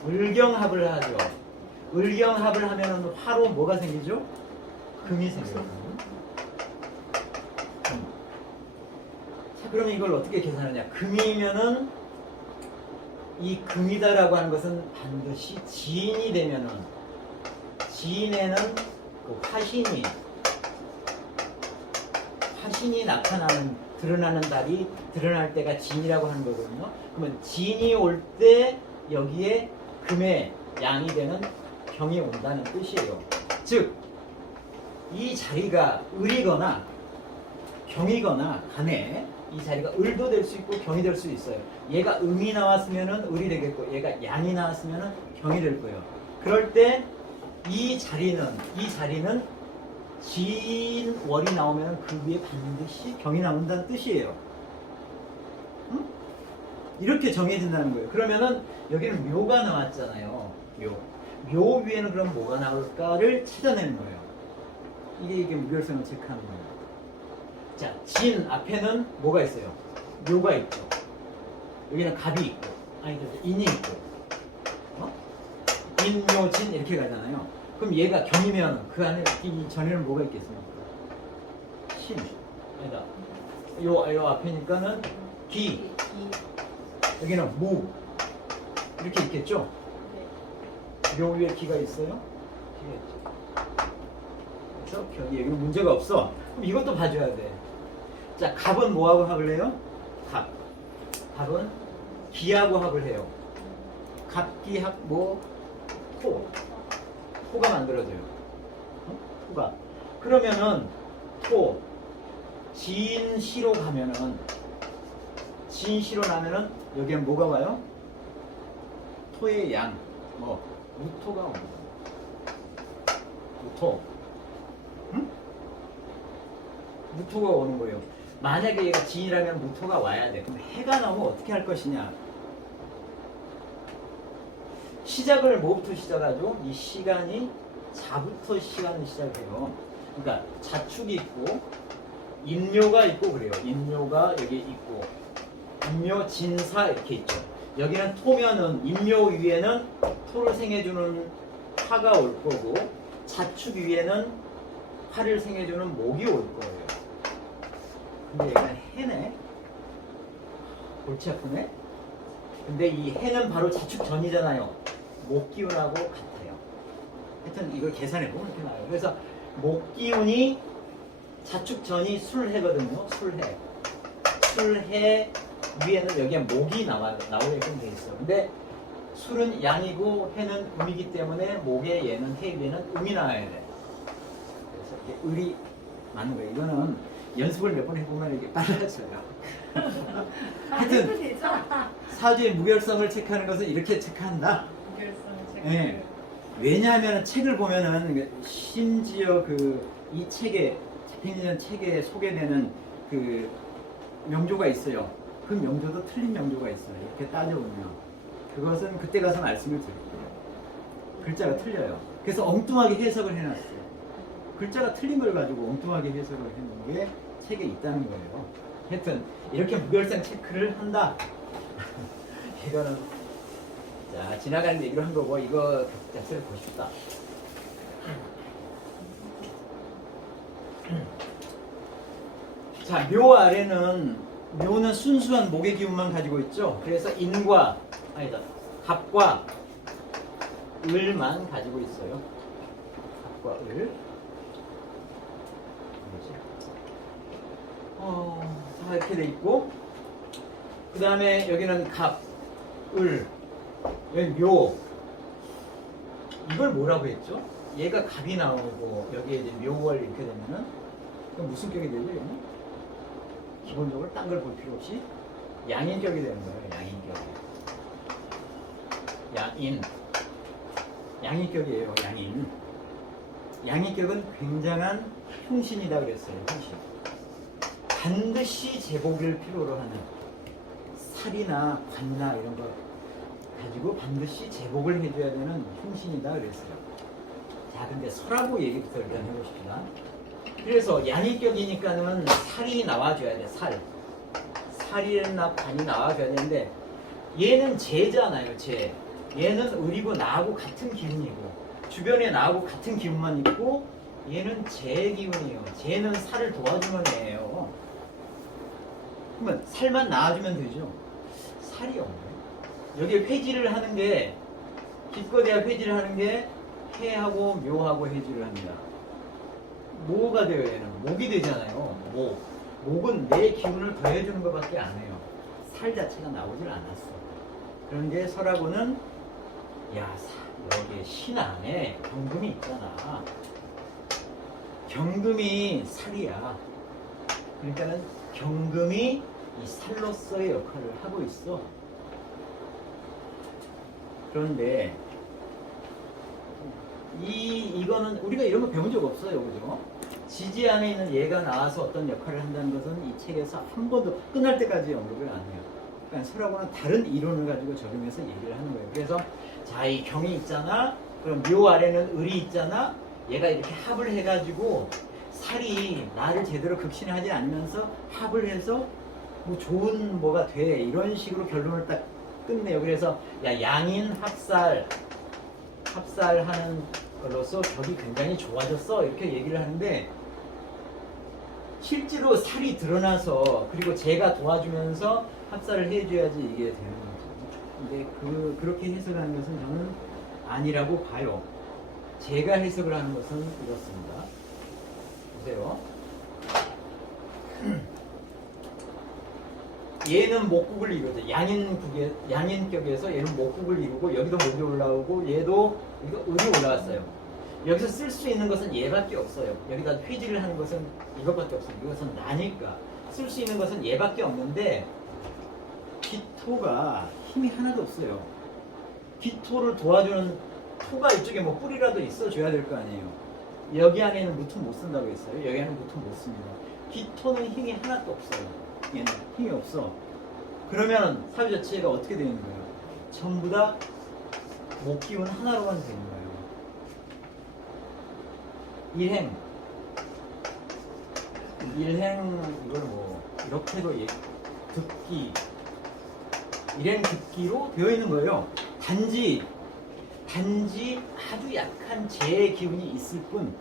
을경합을 하죠. 을경합을 하면은 화로 뭐가 생기죠? 금이 생겨요. 자, 그러면 이걸 어떻게 계산하냐? 금이면은 이 금이다라고 하는 것은 반드시 지인이 되면은, 지인에는 그 화신이 나타나는, 드러나는 달이 드러날 때가 진이라고 하는 거거든요. 그러면 진이 올 때 여기에 금의 양이 되는 경이 온다는 뜻이에요. 즉, 이 자리가 을이거나 경이거나 간에 이 자리가 을도 될 수 있고 경이 될 수 있어요. 얘가 음이 나왔으면은 을이 되겠고, 얘가 양이 나왔으면은 경이 될 거예요. 그럴 때 이 자리는 진월이 나오면 그 위에 반드시 경이 나온다는 뜻이에요. 응? 이렇게 정해진다는 거예요. 그러면은 여기는 묘가 나왔잖아요. 묘 위에는 그럼 뭐가 나올까를 찾아내는 거예요. 이게 무결성을 체크하는 거예요. 자, 진 앞에는 뭐가 있어요? 묘가 있죠. 여기는 갑이 있고, 인이 있고, 인묘진 이렇게 가잖아요. 그럼 얘가 경이면 그 안에 이 전에는 뭐가 있겠습니까? 신. 아니다. 요 앞에니까는 기. 여기는 무. 이렇게 있겠죠? 요 위에 기가 있어요? 기가 있죠. 그래서 여기는 문제가 없어. 그럼 이것도 봐줘야 돼. 자, 갑은 뭐하고 합을 해요? 갑은 기하고 합을 해요. 갑기합 토가 만들어져요. 토가. 그러면은 진시로 가면은, 진시로 나면은 여기에 뭐가 와요? 토의 양, 무토가 옵니다. 무토가 오는 거예요. 만약에 얘가 진이라면 무토가 와야 돼. 그럼 해가 나오면 어떻게 할 것이냐? 시작을 뭐부터 시작하죠? 이 시간이 자부터 시간을 시작해요. 그러니까 자축이 있고 인묘가 있고 그래요. 인묘가 여기 있고 인묘 진사 이렇게 있죠. 여기는 토면은 인묘 위에는 토를 생해주는 화가 올 거고 자축 위에는 화를 생해주는 목이 올 거예요. 근데 얘가 해네. 골치 아프네. 근데 이 해는 바로 자축 전이잖아요. 목기운하고 같아요. 하여튼 이걸 계산해보면 이렇게 나와요. 그래서 목기운이 자축 전이 술해거든요. 술해 위에는 여기에 목이 나오게끔 돼 있어요. 근데 술은 양이고 해는 음이기 때문에 목에 얘는 해 위에는 음이 나와야 돼. 그래서 이게 을이 맞는 거예요. 이거는 연습을 몇 번 해보면 이게 빨라져요. 하여튼 사주의 무결성을 체크하는 것은 이렇게 체크한다. 네. 왜냐하면 책을 보면은 심지어 이 책에 잡혀있는 책에 소개되는 그 명조가 있어요. 그 명조도 틀린 명조가 있어요. 이렇게 따져보면 그것은 그때 가서 말씀을 드릴게요. 글자가 틀려요. 그래서 엉뚱하게 해석을 해놨어요. 글자가 틀린 걸 가지고 엉뚱하게 해석을 해놓은 게 책에 있다는 거예요. 하여튼 이렇게 무결성 체크를 한다. 이거는 자, 지나가는 얘기로 한 거고 이거 자체를 보십시다. 자, 묘는 순수한 목의 기운만 가지고 있죠. 그래서 갑과 을만 가지고 있어요. 갑과 을. 자, 이렇게 돼 있고, 그 다음에 여기는 갑, 을, 여기 묘. 이걸 뭐라고 했죠? 얘가 갑이 나오고 여기에 이제 묘월 이렇게 되면은 그럼 무슨 격이 되죠? 얘는? 기본적으로 딴 걸 볼 필요 없이 양인격이 되는 거예요. 양인격. 양인격이에요. 양인격은 굉장한 흉신이다 그랬어요. 흉신. 반드시 제복을 필요로 하는 살이나 관이나 이런 거 가지고 반드시 제복을 해줘야 되는 흉신이다 그랬어요. 자, 근데 설하고 얘기부터 일단 해보십시다. 그래서 양인격이니까는 살이 나와줘야 돼. 살이나 관이 나와줘야 되는데 얘는 재잖아요. 재. 얘는 을이고 나하고 같은 기운이고 주변에 나하고 같은 기운만 있고 얘는 재 기운이에요. 재는 살을 도와주는 애예요. 그러면 살만 나와주면 되죠. 살이 없네. 여기 회지를 하는 게 기껏해야 회지를 하는 게 해하고 묘하고 회지를 합니다. 모가 돼요. 얘는 목이 되잖아요. 목은 내 기운을 더해주는 것밖에 안 해요. 살 자체가 나오질 않았어. 그런데 설하고는 야, 여기 신 안에 경금이 있잖아. 경금이 살이야. 그러니까는 경금이 이 살로서의 역할을 하고 있어. 그런데 이거는 우리가 이런 거 배운 적 없어요. 그죠? 지지 안에 있는 얘가 나와서 어떤 역할을 한다는 것은 이 책에서 한 번도 끝날 때까지 언급을 안 해요. 그러니까 설하고는 다른 이론을 가지고 적용해서 얘기를 하는 거예요. 그래서 자, 이 경이 있잖아. 그럼 묘 아래는 을이 있잖아. 얘가 이렇게 합을 해가지고 살이 나를 제대로 극신하지 않으면서 합을 해서 뭐 좋은 뭐가 돼. 이런 식으로 결론을 딱 끝내요. 그래서 야, 양인 합살하는 걸로서 격이 굉장히 좋아졌어. 이렇게 얘기를 하는데 실제로 살이 드러나서 그리고 제가 도와주면서 합살을 해줘야지 이게 되는 거죠. 근데 그렇게 해석하는 것은 저는 아니라고 봐요. 제가 해석을 하는 것은 이렇습니다. 보세요. 얘는 목국을 이루죠. 양인격에서 얘는 목국을 이루고 여기도 목이 올라오고 얘도 여기도 을이 올라왔어요. 여기서 쓸 수 있는 것은 얘밖에 없어요. 여기다 회지를 하는 것은 이것밖에 없어요. 이것은 나니까 쓸 수 있는 것은 얘밖에 없는데 기토가 힘이 하나도 없어요. 기토를 도와주는 토가 이쪽에 뭐 뿌리라도 있어줘야 될 거 아니에요. 여기 안에는 무토 못 쓴다고 했어요. 여기 안에는 무토 못 씁니다. 기토는 힘이 하나도 없어요. 얘는 힘이 없어. 그러면 사유 자체가 어떻게 되는 거예요? 전부 다 목기운 하나로만 되는 거예요. 일행 이걸 뭐 이렇게도 듣기 일행 듣기로 되어 있는 거예요. 단지 아주 약한 재 기운이 있을 뿐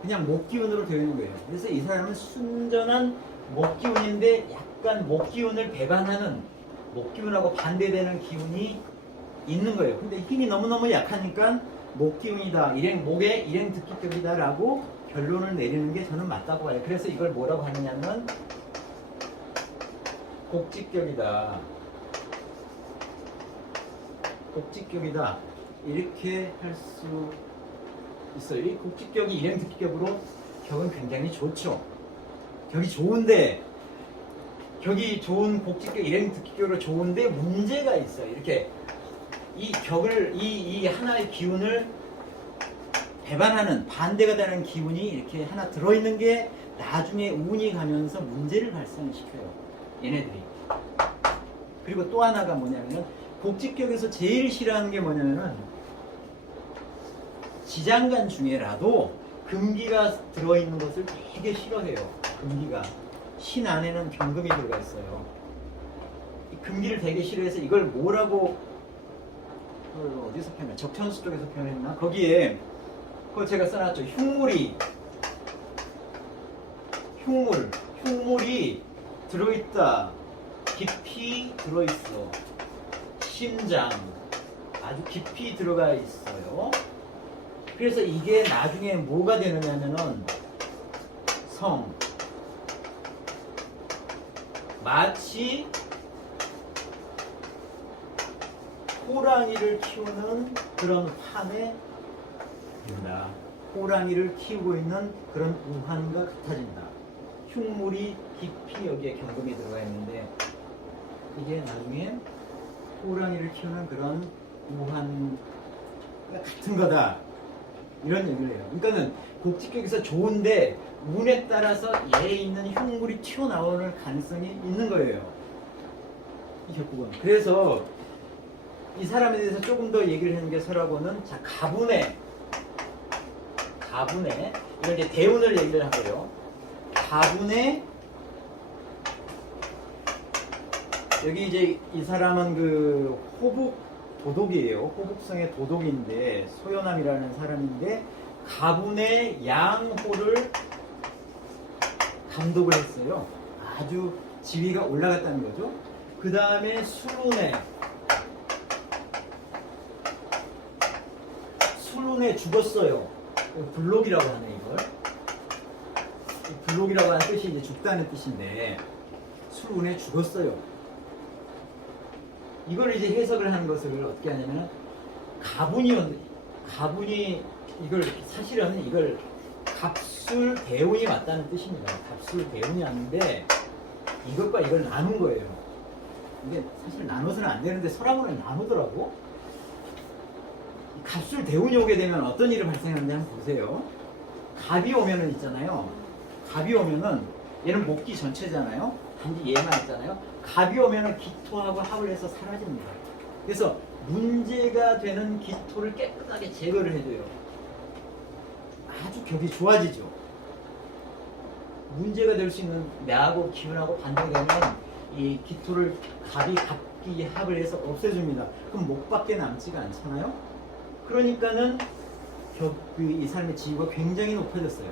그냥 목 기운으로 되어 있는 거예요. 그래서 이 사람은 순전한 목 기운인데 약간 목 기운을 배반하는 목 기운하고 반대되는 기운이 있는 거예요. 근데 힘이 너무너무 약하니까 목 기운이다. 목의 일행 듣기격이다라고 결론을 내리는 게 저는 맞다고 봐요. 그래서 이걸 뭐라고 하느냐면 곡직격이다. 곡직격이다. 이렇게 할 수 있어요. 이 곡직격이 일행 듣기격으로 격은 굉장히 좋죠. 격이 좋은데 격이 좋은 곡직격 일행 듣기격으로 좋은데 문제가 있어요. 이렇게 이 격을 이 하나의 기운을 배반하는 반대가 되는 기운이 이렇게 하나 들어있는 게 나중에 운이 가면서 문제를 발생시켜요. 얘네들이. 그리고 또 하나가 뭐냐면은 곡직격에서 제일 싫어하는 게 뭐냐면은 지장간 중에라도 금기가 들어있는 것을 되게 싫어해요. 금기가. 신 안에는 경금이 들어가 있어요. 이 금기를 되게 싫어해서 이걸 뭐라고 어디서 표현해? 적천수 쪽에서 표현했나? 거기에 그거 제가 써놨죠. 흉물이 들어있다. 깊이 들어있어. 심장 아주 깊이 들어가 있어요. 그래서 이게 나중에 뭐가 되느냐면은 마치 호랑이를 키우는 그런 환에 된다. 호랑이를 키우고 있는 그런 우환과 같아진다. 흉물이 깊이 여기에 경금이 들어가 있는데 이게 나중에 호랑이를 키우는 그런 우환과 같은 거다. 이런 얘기를 해요. 그러니까는 곡직격에서 좋은데 운에 따라서 얘에 있는 흉물이 튀어나오는 가능성이 있는 거예요. 이 격국은. 그래서 이 사람에 대해서 조금 더 얘기를 하는 게 서라고는 자 가분해 이런 이제 대운을 얘기를 하고요. 가분해 여기 이제 이 사람은 그 호북 도독이에요. 호북성의 도독인데 소연함이라는 사람인데 가분의 양호를 감독을 했어요. 아주 지위가 올라갔다는 거죠. 그 다음에 술운에 죽었어요. 불록이라고 하네 이걸. 불록이라고 하는 뜻이 이제 죽다는 뜻인데 술운에 죽었어요. 이걸 이제 해석을 하는 것을 어떻게 하냐면 가분이 이걸 사실은 이걸 갑술 대운이 왔다는 뜻입니다. 갑술 대운이 왔는데 이것과 이걸 나눈 거예요. 이게 사실 나눠서는 안 되는데 서랍으로는 나누더라고. 갑술 대운이 오게 되면 어떤 일이 발생하는지 한번 보세요. 갑이 오면은 있잖아요. 갑이 오면은 얘는 목기 전체잖아요. 단지 얘만 있잖아요. 갑이 오면은 기토하고 합을 해서 사라집니다. 그래서 문제가 되는 기토를 깨끗하게 제거를 해줘요. 아주 격이 좋아지죠. 문제가 될 수 있는 매하고 기운하고 반대되면 이 기토를 갑이 갑기 합을 해서 없애줍니다. 그럼 목밖에 남지가 않잖아요. 그러니까는 이 사람의 지위가 굉장히 높아졌어요.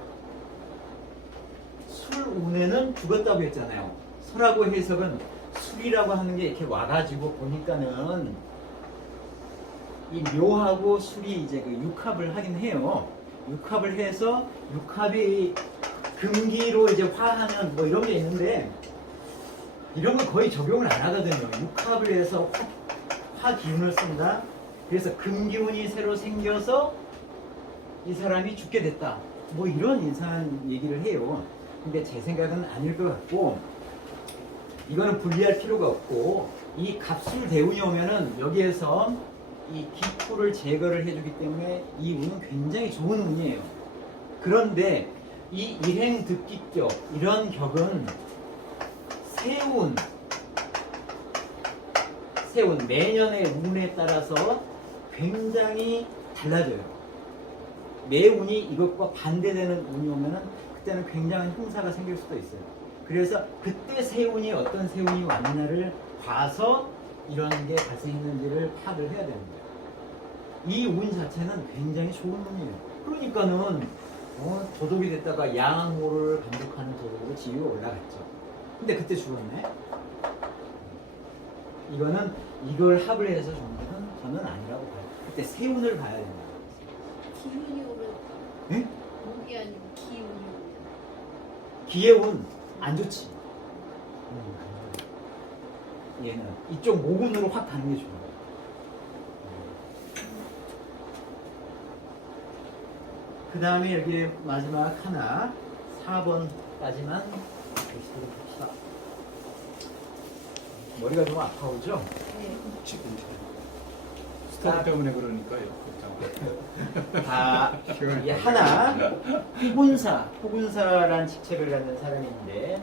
술운에는 죽었다고 했잖아요. 설하고 해석은 술이라고 하는 게 이렇게 와가지고 보니까는 이 묘하고 술이 이제 그 육합을 하긴 해요. 육합을 해서 육합이 금기로 이제 화하는 뭐 이런 게 있는데 이런 거 거의 적용을 안 하거든요. 육합을 해서 화 기운을 쓴다. 그래서 금기운이 새로 생겨서 이 사람이 죽게 됐다. 뭐 이런 이상한 얘기를 해요. 근데 제 생각은 아닐 것 같고 이거는 분리할 필요가 없고 이 갑술 대운이 오면은 여기에서 이 기토를 제거를 해주기 때문에 이 운은 굉장히 좋은 운이에요. 그런데 이 일행 득기격 이런 격은 세운 매년의 운에 따라서 굉장히 달라져요. 매 운이 이것과 반대되는 운이 오면은 그때는 굉장한 흉사가 생길 수도 있어요. 그래서 그때 세운이 어떤 세운이 왔느냐를 봐서 이런 게 발생했는지를 파악을 해야 되는 거예요. 이 운 자체는 굉장히 좋은 운이에요. 그러니까는 도독이 됐다가 양호를 감독하는 도독으로 지위가 올라갔죠. 근데 그때 죽었네. 이걸 합을 해서 정도는 저는 아니라고 봐요. 그때 세운을 봐야 된다. 기운이 오면 응? 목이 아니고 기운이 오면 기의 운 안 좋지. 얘는 이쪽 모근으로 확 가는 게 좋아요. 그 다음에 여기 마지막 하나 4번까지만 봅시다. 머리가 좀 아파오죠? 네. 지금 스톱 때문에 그러니까요. 다 이 하나 후군사란 직책을 갖는 사람인데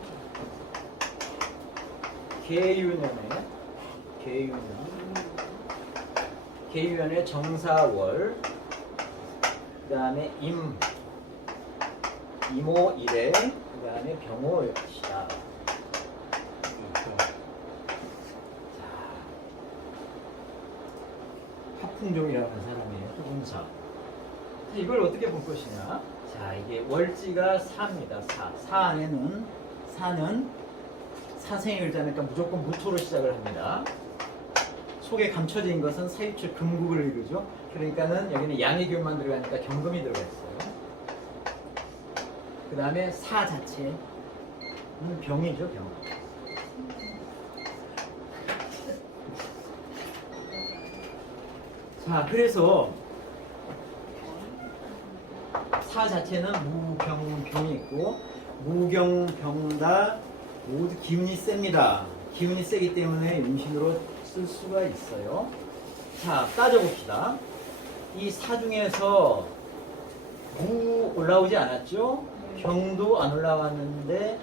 계유년에 정사월 그 다음에 이모일에 그 다음에 병호시다. 화풍종이라고 하는 사람이에요. 후군사. 이걸 어떻게 볼 것이냐? 자, 이게 월지가 사입니다. 사 안에는 사는 사생의 글자니까 무조건 무토로 시작을 합니다. 속에 감춰진 것은 사유출 금국을 이루죠. 그러니까는 여기는 양의 기운만 들어가니까 경금이 들어가 있어요. 그 다음에 사 자체는 병이죠, 병. 자, 그래서 사 자체는 무경병이 있고 무경병다 모두 기운이 셉니다. 기운이 세기 때문에 임신으로 쓸 수가 있어요. 자, 따져봅시다. 이 사 중에서 무 올라오지 않았죠? 병도 안 올라왔는데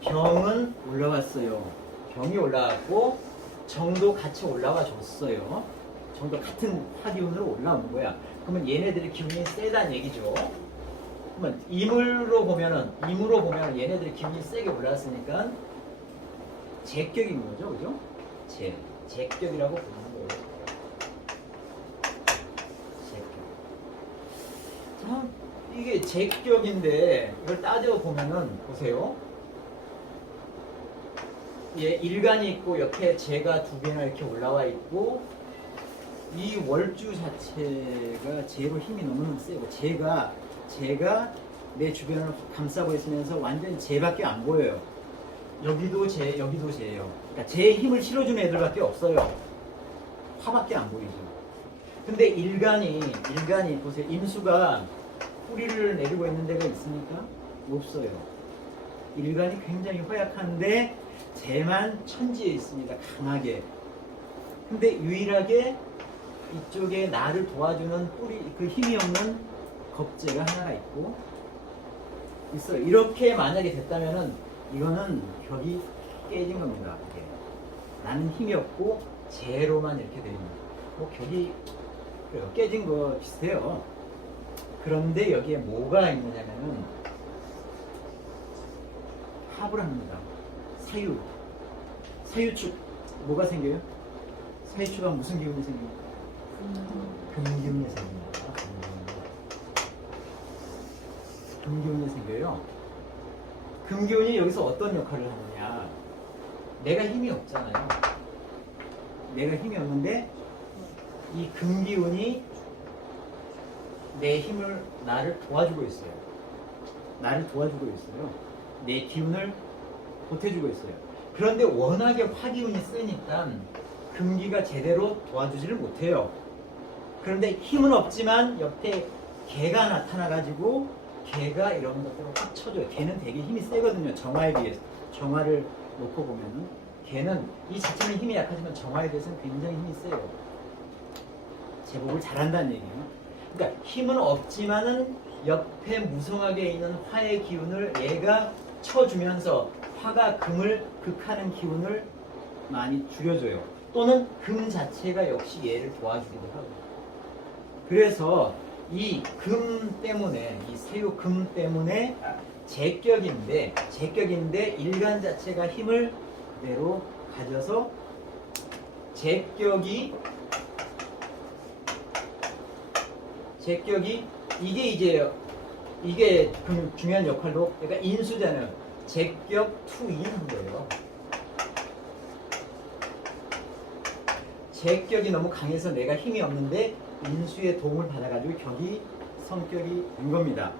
병은 올라왔어요. 병이 올라왔고 정도 같이 올라와 줬어요. 정도 같은 화기운으로 올라온 거야. 그러면 얘네들의 기운이 세다는 얘기죠. 그러면 임으로 보면은 얘네들의 기운이 세게 올라왔으니까 제격인 거죠, 그죠? 제격이라고 부르는 거예요. 제격. 자, 이게 제격인데 이걸 따져 보면은 보세요. 얘 일간이 있고 옆에 재가 두 개나 이렇게 올라와 있고 이 월주 자체가 재로 힘이 너무 세고 재가 내 주변을 감싸고 있으면서 완전히 재밖에 안 보여요. 여기도 재, 여기도 재예요. 그러니까 재의 힘을 실어주는 애들밖에 없어요. 화밖에 안 보이죠. 근데 일간이 보세요. 임수가 뿌리를 내리고 있는 데가 있습니까? 없어요. 일간이 굉장히 허약한데 재만 천지에 있습니다. 강하게. 근데 유일하게 이쪽에 나를 도와주는 뿌리, 그 힘이 없는 겁재가 하나가 있고 있어요. 이렇게 만약에 됐다면은 이거는 격이 깨진 겁니다. 이게. 나는 힘이 없고 재로만 이렇게 되는 뭐 격이 깨진 거 비슷해요. 그런데 여기에 뭐가 있느냐면은 합을 합니다. 사유축 뭐가 생겨요? 사유축은 무슨 기운이 생겨요? 금기운이 생깁니다. 금기운이 생겨요. 금기운이 여기서 어떤 역할을 하느냐? 내가 힘이 없잖아요. 내가 힘이 없는데 이 금기운이 내 힘을 나를 도와주고 있어요. 나를 도와주고 있어요. 내 기운을 보태주고 있어요. 그런데 워낙에 화기운이 세니까 금기가 제대로 도와주지를 못해요. 그런데 힘은 없지만 옆에 개가 나타나가지고 개가 이런 것들을 확 쳐줘요. 개는 되게 힘이 세거든요. 정화에 비해서. 정화를 놓고 보면은 개는 이 자체는 힘이 약하지만 정화에 대해서는 굉장히 힘이 세요. 제복을 잘한다는 얘기예요. 그러니까 힘은 없지만은 옆에 무성하게 있는 화의 기운을 얘가 쳐주면서 화가 금을 극하는 기운을 많이 줄여줘요. 또는 금 자체가 역시 얘를 도와주기도 하고. 그래서 이 금 때문에, 이 세유 금 때문에 제격인데 일간 자체가 힘을 그대로 가져서 제격이 이게 그 중요한 역할로, 그러니까 인수잖아요. 제격 투인인 거예요. 제격이 너무 강해서 내가 힘이 없는데 인수의 도움을 받아가지고 격이 성격이 된 겁니다.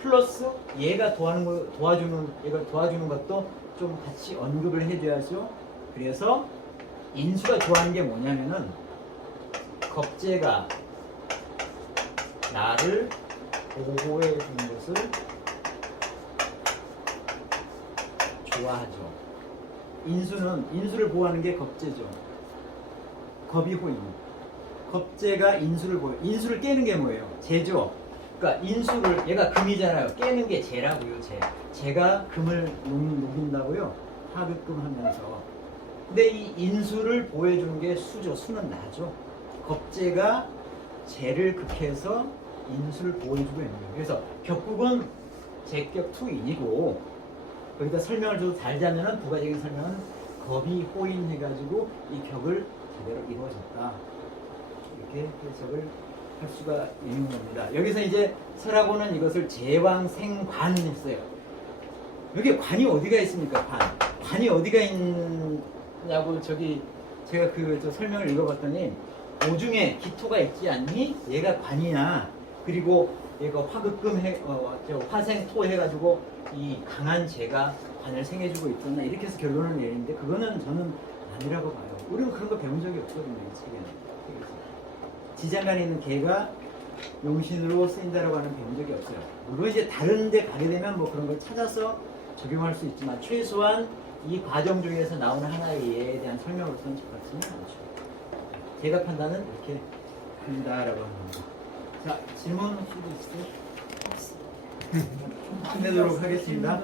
플러스 얘가 도와주는 것도 좀 같이 언급을 해줘야죠. 그래서 인수가 좋아하는 게 뭐냐면은 겁재가 나를 보호해 주는 것을 좋아하죠. 인수를 보호하는 게 겁재죠. 겁이 호인. 겁재가 인수를 보여. 인수를 깨는 게 뭐예요? 재죠. 그러니까 인수를, 얘가 금이잖아요. 깨는 게 재라고요. 재가 금을 녹인다고요. 하급금 하면서. 근데 이 인수를 보호해주는 게 수죠. 수는 나죠. 겁재가 재를 극해서 인수를 보호해주고 있는 거예요. 그래서 격국은 제격 투인이고, 거기다 설명을 좀 달자면은 부가적인 설명은 겁이 호인해가지고 이 격을 제대로 이루어졌다. 이렇게 해석을 할 수가 있는 겁니다. 여기서 이제 설하고는 이것을 제왕생관 했어요. 여기 관이 어디가 있습니까? 관이 어디가 있냐고 제가 저 설명을 읽어봤더니 오중에 기토가 있지 않니? 얘가 관이야. 그리고 얘가 화극금 화생토 해가지고 이 강한 재가 관을 생해주고 있잖아. 이렇게 해서 결론을 내리는데 그거는 저는 아니라고 봐요. 우리는 그런 거 배운 적이 없거든요. 이 책에는. 지장간에 있는 개가 용신으로 쓰인다라고 하는 배운 적이 없어요. 물론 이제 다른 데 가게 되면 뭐 그런 걸 찾아서 적용할 수 있지만 최소한 이 과정 중에서 나오는 하나의 예에 대한 설명으로서는 적합치는 않죠. 제가 판단은 이렇게 합니다라고 합니다. 자, 질문 혹시 있으세요? 끝내도록 하겠습니다.